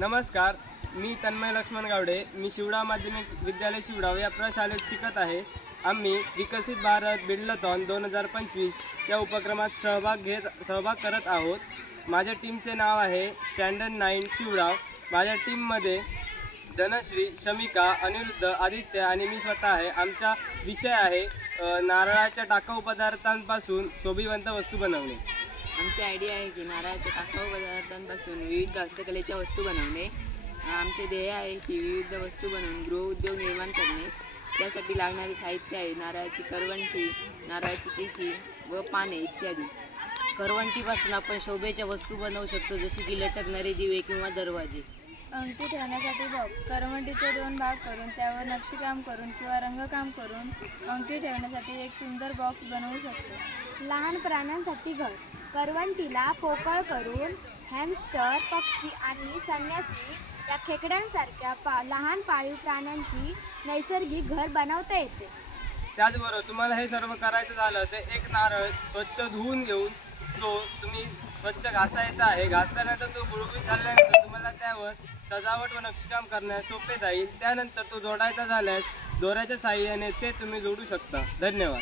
नमस्कार, मी तन्मय लक्ष्मण गावडे. मी शिवडा माध्यमिक विद्यालय शिवडाव या प्रशालेत शिकत आहे. आम्ही विकसित भारत बिल्डथॉन 2025 या उपक्रमात सहभाग करत आहोत. माझ्या टीमचे नाव आहे स्टँडर्ड 9 शिवडाव. माझ्या टीममध्ये धनश्री, शमिका, अनिरुद्ध, आदित्य आणि मी स्वतः आहे. आमचा विषय आहे नारळाच्या टाकाऊ पदार्थांपासून शोभिवंत वस्तू बनवणे. आमची आयडिया आहे की नारळाच्या टाकाऊ पदार्थांपासून विविध हस्तकलेच्या वस्तू बनवणे. आमचे ध्येय आहे की विविध वस्तू बनवून गृहउद्योग निर्माण करणे. त्यासाठी लागणारे साहित्य आहे नारळाची करवंटी, नारळाची पिशी व पाने इत्यादी. करवंटीपासून आपण शोभेच्या वस्तू बनवू शकतो, जसे की लटकणारे दिवे किंवा दरवाजे. अंगठी ठेवण्यासाठी बॉक्स. करवंटीचे 2 भाग करून त्यावर नक्षीकाम करून किंवा रंगकाम करून अंगठी ठेवण्यासाठी एक सुंदर बॉक्स बनवू शकतो. लहान प्राण्यांसाठी घर. करवंटीला पोकळ करून हॅमस्टर, पक्षी आणि संन्यासी या खेकड्यांसारख्या लहान पाळीव प्राण्यांची नैसर्गिक घर बनवता येते. त्याचबरोबर तुम्हाला हे सर्व करायचं झालं तर एक नारळ स्वच्छ धुवून घेऊन तो तुम्ही स्वच्छ घासायचा आहे. घासल्यानंतर तो गुळगुळीत झाल्यानंतर तुम्हाला त्यावर सजावट व नक्षीकाम करण्यास सोपे जाईल. त्यानंतर तो जोडायचा झाल्यास दोऱ्याच्या साहाय्याने ते तुम्ही जोडू शकता. धन्यवाद.